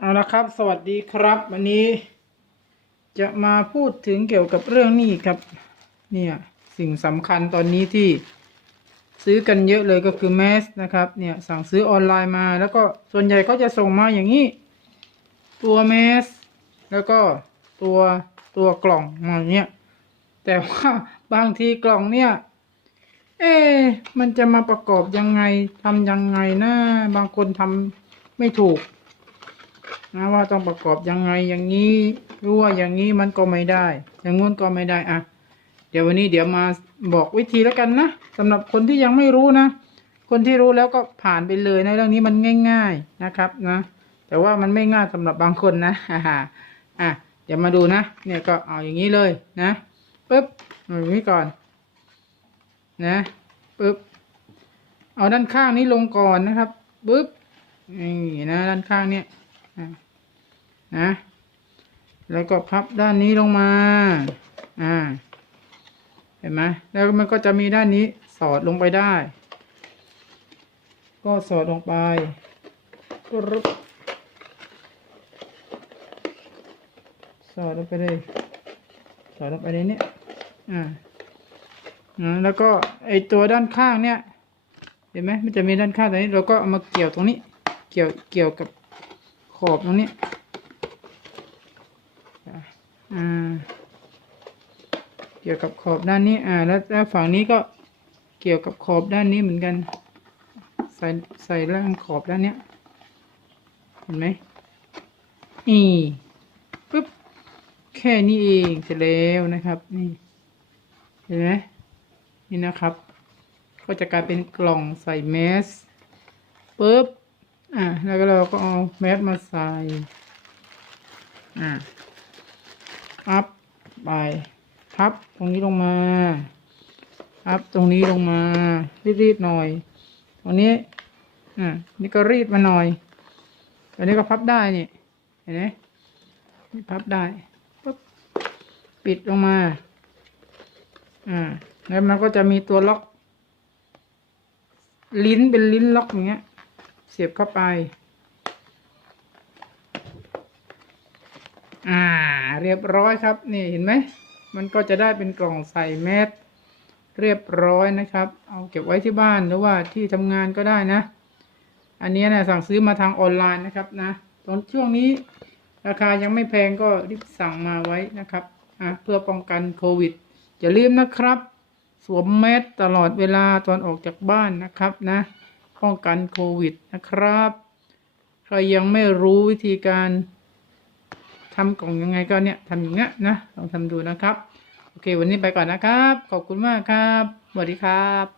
เอาละครับ สวัสดีครับ วันนี้จะมาพูดถึงเกี่ยวกับเรื่องนี้ครับ เนี่ยสิ่งสำคัญตอนนี้ที่ซื้อกันเยอะเลยก็คือแมสนะครับเนี่ยสั่งซื้อออนไลน์มา แล้วก็ส่วนใหญ่ก็จะส่งมาอย่างนี้ ตัวแมสแล้วก็ตัวตัวกล่องมาเงี้ยแต่ว่าบางทีกล่องเนี่ย เอ๊ะมันจะมาประกอบยังไงทำยังไงนะบางคนทำไม่ถูก นะว่าต้องประกอบยังไงอย่างนี้รู้ว่าอย่างนี้มันก็ไม่ได้ อย่างงู้นก็ไม่ได้อะเดี๋ยววันนี้เดี๋ยวมาบอกวิธีแล้วกันนะสำหรับคนที่ยังไม่รู้นะ คนที่ใแล้วก็ผ่านไปเลยในเรื่องนี้มันง่าย ๆนะครับนะ แต่ว่ามันไม่ง่ายสำหรับบางคนนะฮ่าอะเดี๋ยวมาดูนะเนี่ยก็เอาอย่างนี้เลยนะปึ๊บอาอย่างนี้ก่อน นะปึ๊บเอาด้านข้างนี้ลงก่อนนะครับปึ๊บนี่นะด้านข้างเนี่ย นะ แล้วก็พับด้านนี้ลงมา อ่า เห็นไหมแล้วมันก็จะมีด้านนี้สอดลงไปได้ ก็สอดลงไปรึบสอดลงไปเลย สอดลงไปในนี้อ่าแล้วก็ไอตัวด้านข้างเนี่ย เห็นไหมมันจะมีด้านข้างตรงนี้ เราก็เอามาเกี่ยวตรงนี้ เกี่ยวเกี่ยวกับ ขอบตรงนี้อ่าเกี่ยวกับขอบด้านนี้ อ่า แล้วแล้วฝั่งนี้ก็เกี่ยวกับขอบด้านนี้เหมือนกัน ใส่ใส่ล่างขอบด้านเนี้ย เห็นไหมนี่ปึ๊บ แค่นี้เองเสร็จแล้วนะครับ นี่ เห็นไหมนี่นะครับ ก็จะกลายเป็นกล่องใส่แมสปึ๊บ อะแล้วก็เราก็เอาแมสมาใส่ อะอัพไปพับตรงนี้ลงมาพับตรงนี้ลงมา รีดๆหน่อย ตรงนี้ อะนี่ก็รีดมาหน่อยตอนนี้ก็พับได้นี่เห็นไหมนี่พับได้ปุ๊บปิดลงมา อ่า แล้วมันก็จะมีตัวล็อก ลิ้นเป็นลิ้นล็อกอย่างเงี้ย เสียบเข้าไป อ่า เรียบร้อยครับ นี่เห็นไหม มันก็จะได้เป็นกล่องใส่แมสเรียบร้อยนะครับ เอาเก็บไว้ที่บ้านหรือว่าที่ทำงานก็ได้นะ อันนี้นะสั่งซื้อมาทางออนไลน์นะครับนะ ตอนช่วงนี้ราคายังไม่แพงก็รีบสั่งมาไว้นะครับอะเพื่อป้องกันโควิด อย่าลืมนะครับ สวมแมสตลอดเวลาตอนออกจากบ้านนะครับนะ ป้องกันโควิดนะครับ ใครยังไม่รู้วิธีการทำกล่องยังไงก็เนี่ยทำอย่างเงี้ยนะลองทำดูนะครับ โอเค วันนี้ไปก่อนนะครับ ขอบคุณมากครับสวัสดีครับ